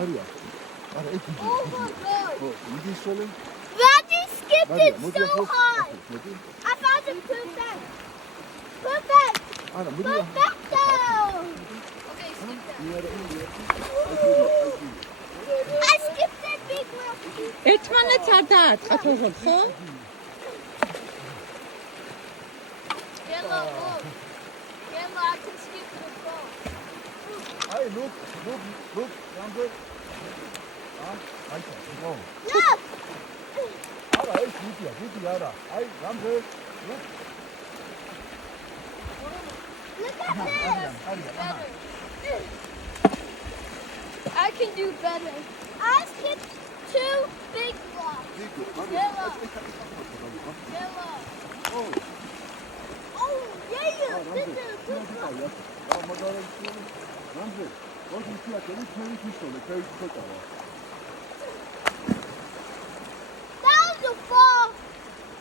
Arya. Ara, ek gidiyor. Oh my god. Oh, iyi değil söyle. Daddy skipped it Hadi, so high. I found it perfect. Perfect. Ara, bu diyor. Perfecto. Okay, skip that. I skipped that big one. ერთმანეთს არ დააწყოთ, ხო? Yellow, look. Yellow, I can skip the ball. Ay, look. Ramze. Ha? Ay, no. Look. Ara, ay, gidiyor ara. Ay, Ramze. Look. Look at this. Arya. I can do better. I skipped 2 big blocks. Yellow. Yellow. Oh. Oh, yeah. This is a good one. Ramze. Orada iki yakını köy kuşları, köy kuşları. That was a ball.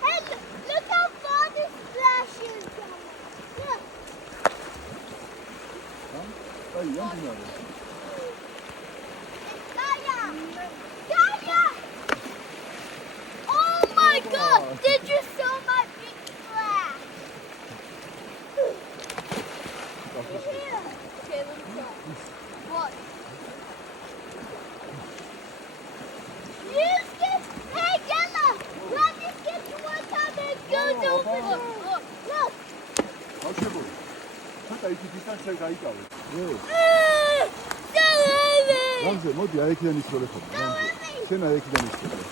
Hey, look how far this splash is. Look. Ay, yan dünyada. Gaia! Oh my god! Did you saw my big splash? Here. Okay, let me try. What? You skip. Hey, Gemma! Let me skip one time and goes over. Look. Haşe bu. Hatta iki pistan şey kayıkalı. Evet. Ramze, modi ayakiden istole koy. Sen ayakiden istole.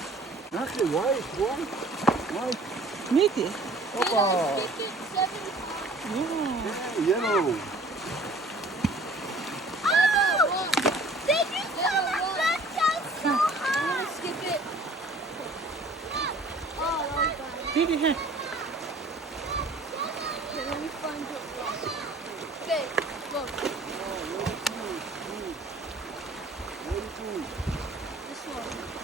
Nakli, why? მიდი. Opa. Yellow. Oh! Did you saw the splash down so high? Skip it. Oh, that was bad. დიდი ჰე. Okay, let me find it. Okay, look. Very good. This one. This one.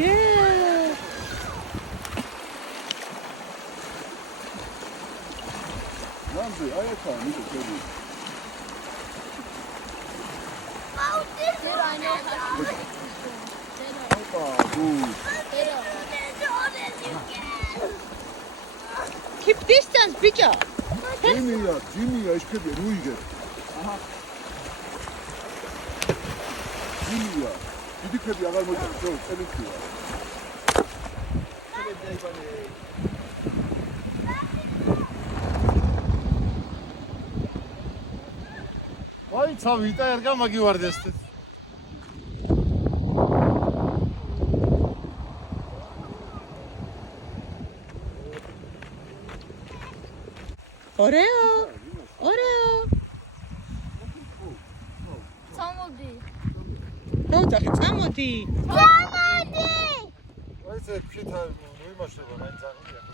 예. Ramze, ayakta mıydı köy? Oh, this one. I know how to Opa, good. Keep distance, ბიჭო. Jimmy, ich könnte ruhiger. Aha. Jimmy, დიდი ქები აღარ მოჭრა, ძო, წელიწია. Ay, ცავიტა ერგა მაგივარდეს. ორეო. Tomodi. დაუძახე, წამოდი. Tomodi! აი, ეს ფითა მოიმაშება, მაინც აღია.